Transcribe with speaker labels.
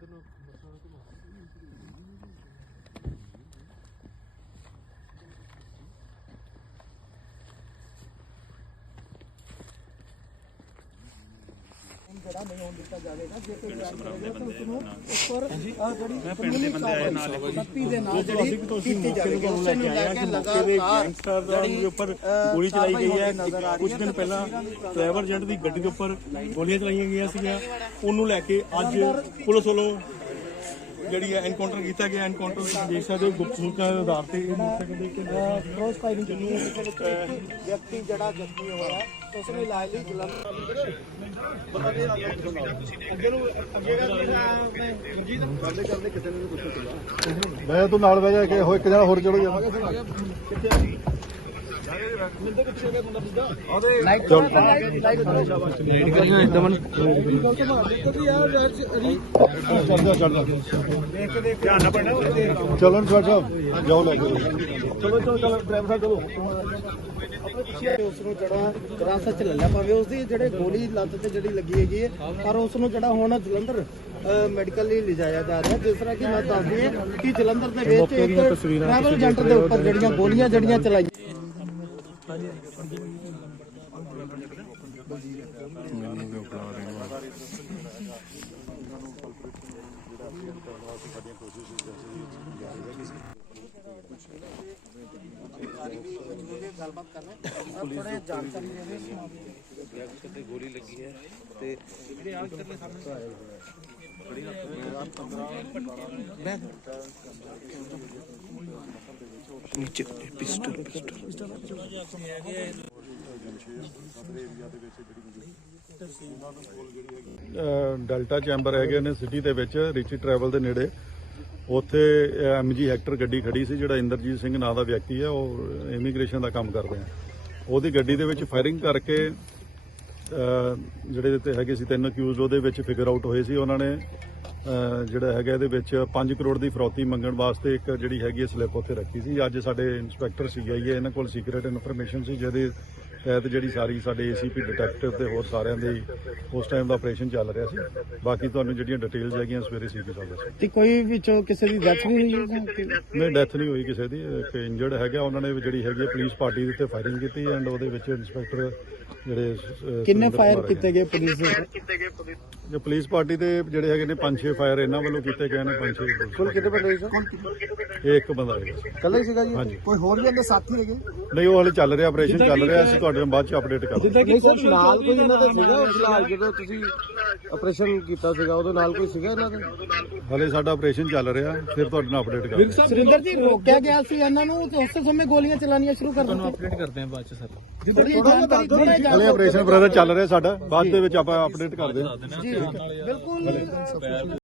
Speaker 1: 跟那，我说的这么。ਜਿਹੜਾ ਨਹੀਂ ਹੋਣ ਦਿੱਤਾ ਜਾਵੇਗਾ ਜੇ ਕੋਈ ਬਿਆਨ ਕਰੇਗਾ ਤਾਂ ਉਸ ਨੂੰ ਉੱਪਰ ਆਹ ਜਿਹੜੀ ਕਾਨੂੰਨੀ ਕਾਰਵਾਈ ਸਖਤੀ ਦੇ ਨਾਲ ਜਿਹੜੀ ਕੀਤੀ ਜਾਵੇਗੀ ਉਸ ਨੂੰ ਲੈ ਕੇ ਲਗਾਤਾਰ
Speaker 2: ਗੈਂਗਸਟਰ ਦੇ ਉੱਪਰ ਗੋਲੀ ਚਲਾਈ ਗਈ ਹੈ। ਕੁਝ ਦਿਨ ਪਹਿਲਾਂ ਡਰਾਈਵਰ ਏਜੰਟ ਦੀ ਗੱਡੀ ਦੇ ਉੱਪਰ ਗੋਲੀਆਂ ਚਲਾਈਆਂ ਗਈਆਂ ਸੀਗੀਆਂ। ਉਹਨੂੰ ਲੈ ਕੇ ਅੱਜ ਪੁਲਿਸ ਵੱਲੋਂ ਜਿਹੜੀ ਹੈ ਐਨਕਾਊਂਟਰ ਕੀਤਾ ਗਿਆ ਐਨਕਾਊਂਟਰ ਵਿੱਚ ਦੇਖ ਸਕਦੇ ਹੋ ਗੁਪਤ ਸੂਚਨਾ ਦੇ ਆਧਾਰ ਤੇ ਇਹ ਸਕਦੇ ਹੋ ਕਿ
Speaker 1: ਕ੍ਰੋਸ ਫਾਇਰਿੰਗ ਜਿਹਨੂੰ ਵਿਅਕਤੀ ਜਿਹੜਾ ਜ਼ਖਮੀ ਹੋਇਆ ਹੈ, ਉਸ ਨੂੰ ਇਲਾਜ ਲਈ ਜਲੰਧਰ
Speaker 3: ਮੈਂ ਤੂੰ ਨਾਲ ਬਹਿ ਜਾ ਕੇ ਹੋ ਇੱਕ ਜਣਾ ਹੋਰ ਚੜੋ ਜਾ। ਚੜਦਾ ਚਲਣ ਛੱਡ ਜਾਓ ਲੈ ਕੇ। ਚਲੋ ਚਲੋ ਚਲੋ ਡਰਾਈਵਰ ਸਾਹਿਬ ਚਲੋ।
Speaker 1: ਉਸ ਨੂੰ ਜਿਹੜਾ ਵਿਰਾਸਤ ਚ ਲੈ ਲਿਆ ਪਵੇ ਉਸ ਦੀ ਜਿਹੜੇ ਗੋਲੀ ਲੱਤ ਤੇ ਜਿਹੜੀ ਲੱਗੀ ਹੈਗੀ ਹੈ ਪਰ ਉਸ ਨੂੰ ਜਿਹੜਾ ਹੁਣ ਜਲੰਧਰ ਮੈਡੀਕਲ ਲਈ ਲਿਜਾਇਆ ਜਾ ਰਿਹਾ ਜਿਸ ਤਰ੍ਹਾਂ ਕਿ ਮੈਂ ਦੱਸਦੀ ਹਾਂ ਕਿ ਜਲੰਧਰ ਦੇ ਵਿੱਚ ਇੱਕ ਟਰੈਵਲ ਏਜੰਟ ਦੇ ਉੱਪਰ ਜਿਹੜੀਆਂ ਗੋਲੀਆਂ ਜਿਹੜੀਆਂ ਚਲਾਈਆਂ ਗੱਲਬਾਤ ਕਰ ਰਹੇ ਥੋੜੇ ਜਾਣਕਾਰੀ ਦੇ ਦਿਓ
Speaker 4: ਗੋਲੀ ਲੱਗੀ ਹੈ ਤੇ ਨੀਚੇ, ਪਿਸਟਲ ਪਿਸਟਲ।
Speaker 3: ਡੈਲਟਾ ਚੈਂਬਰ ਹੈਗੇ ਨੇ ਸਿਟੀ ਦੇ ਵਿੱਚ, ਰਿਚੀ ਟਰੈਵਲ ਦੇ ਨੇੜੇ। ਉੱਥੇ ਐਮਜੀ ਹੈਕਟਰ ਗੱਡੀ ਖੜੀ ਸੀ, ਜਿਹੜਾ ਇੰਦਰਜੀਤ ਸਿੰਘ ਨਾਂ ਦਾ ਵਿਅਕਤੀ ਹੈ, ਉਹ ਇਮੀਗ੍ਰੇਸ਼ਨ ਦਾ ਕੰਮ ਕਰਦੇ ਆ। ਉਹਦੀ ਗੱਡੀ ਦੇ ਵਿੱਚ ਫਾਇਰਿੰਗ ਕਰਕੇ ਜਿਹੜੇ ਤੇ ਹੈਗੇ ਸੀ ਤਿੰਨ ਅਕਿਊਜ਼ ਉਹਦੇ ਵਿੱਚ ਫਿਗਰ ਆਊਟ ਹੋਏ ਸੀ। ਉਹਨਾਂ ਨੇ ਜਿਹੜਾ ਹੈਗਾ ਇਹਦੇ ਵਿੱਚ 5 ਕਰੋੜ ਦੀ ਫਰੌਤੀ ਮੰਗਣ ਵਾਸਤੇ ਇੱਕ ਜਿਹੜੀ ਹੈਗੀ ਸਲਿੱਪ ਉੱਥੇ ਰੱਖੀ ਸੀ। ਅੱਜ ਸਾਡੇ ਇੰਸਪੈਕਟਰ ਸੀਆਈਏ ਇਹਨਾਂ ਕੋਲ ਸੀਕ੍ਰੀਟ ਇਨਫੋਰਮੇਸ਼ਨ ਸੀ, ਜਿਹਦੇ ਤਹਿਤ ਜਿਹੜੀ ਸਾਰੀ ਸਾਡੇ ਏਸੀਪੀ ਡਿਟੈਕਟਿਵ ਤੇ ਹੋਰ ਸਾਰਿਆਂ ਦੇ ਉਸ ਟਾਈਮ ਦਾ ਆਪਰੇਸ਼ਨ ਚੱਲ ਰਿਹਾ ਸੀ। ਬਾਕੀ ਤੁਹਾਨੂੰ ਜਿਹੜੀਆਂ ਡਿਟੇਲਸ ਹੈਗੀਆਂ ਸਵੇਰੇ ਸੀਪੀ ਸਾਹਿਬ ਦੱਸੋ।
Speaker 1: ਤੇ ਕੋਈ ਵਿੱਚੋਂ ਕਿਸੇ ਦੀ ਡੈਥ ਵੀ ਹੋਈ
Speaker 3: ਨਹੀਂ ਡੈਥ ਨਹੀਂ ਹੋਈ ਕਿਸੇ ਦੀ ਇੱਕ ਇੰਜਰਡ ਹੈਗਾ। ਉਹਨਾਂ ਨੇ ਜਿਹੜੀ ਹੈਗੀ ਪੁਲਿਸ ਪਾਰਟੀ ਦੇ ਉੱਤੇ ਫਾਇਰਿੰਗ ਕੀਤੀ ਐਂਡ ਉਹਦੇ ਵਿੱਚ ਇੰਸਪੈਕਟਰ ਜਿਹੜੇ
Speaker 1: ਕਿੰਨੇ ਫਾਇਰ ਕੀਤੇ ਗਏ ਪੁਲਿਸ ਦੇ
Speaker 3: ਜੋ ਪੁਲਿਸ ਪਾਰਟੀ ਦੇ ਜਿਹੜੇ ਹੈਗੇ ਨੇ 5-6 ਫਾਇਰ ਇਹਨਾਂ ਵੱਲੋਂ ਕੀਤੇ ਗਏ ਨੇ 5-6
Speaker 1: ਕੁੱਲ ਕਿੰਨੇ ਬੰਦੇ ਸੀ?
Speaker 3: ਇਹ ਇੱਕ ਬੰਦਾ ਹੈਗਾ।
Speaker 1: ਕੱਲਾ ਹੀ ਸੀਗਾ
Speaker 3: ਹਾਂਜੀ।
Speaker 1: ਕੋਈ ਹੋਰ ਵੀ ਅੰਦਰ ਸਾਥੀ ਹੈਗੇ?
Speaker 3: ਨਹੀਂ ਉਹ ਹਲੇ ਚੱਲ ਰਿਹਾ ਆਪਰੇਸ਼ਨ ਚੱਲ ਰਿਹਾ। ਅਸੀਂ ਤੁਹਾਡੇ ਨਾਲ ਬਾਅਦ ਚ ਅਪਡੇਟ ਕਰਾਂਗੇ।
Speaker 1: ਨਹੀਂ ਸਰ ਨਾਲ ਕੋਈ ਇਹਨਾਂ ਦਾ ਸੀਗਾ? ਫਿਲਹਾਲ ਜਦੋਂ ਤੁਸੀਂ ਆਪਰੇਸ਼ਨ ਕੀਤਾ ਸੀਗਾ ਉਹਦੇ ਨਾਲ ਕੋਈ ਸੀਗਾ ਇਹਨਾਂ ਦੇ?
Speaker 3: ਹਲੇ ਸਾਡਾ ਆਪਰੇਸ਼ਨ ਚੱਲ ਰਿਹਾ ਫਿਰ ਤੁਹਾਡੇ ਨਾਲ ਅਪਡੇਟ ਕਰਾਂਗੇ।
Speaker 1: ਸੁਰਿੰਦਰ ਜੀ ਰੋਕਿਆ ਗਿਆ ਸੀ ਇਹਨਾਂ ਨੂੰ ਤੇ ਉਸੇ ਸਮੇਂ ਗੋਲੀਆਂ ਚਲਾਉਣੀਆਂ ਸ਼ੁਰੂ ਕਰ ਦਿੱਤੀਆਂ?
Speaker 2: ਅਪਡੇਟ ਕਰਦੇ ਹਾਂ ਬਾਅਦ ਚ ਸਰ।
Speaker 3: ਹਲੇ ਆਪਰੇਸ਼ਨ ਬ੍ਰਦਰ ਚੱਲ ਰਿਹਾ ਸਾਡਾ ਬਾਅਦ ਦੇ ਵਿੱਚ ਆਪਾਂ ਅਪਡੇਟ ਕਰਦੇ ਹਾਂ।
Speaker 1: ਜੀ ਬਿਲਕੁਲ।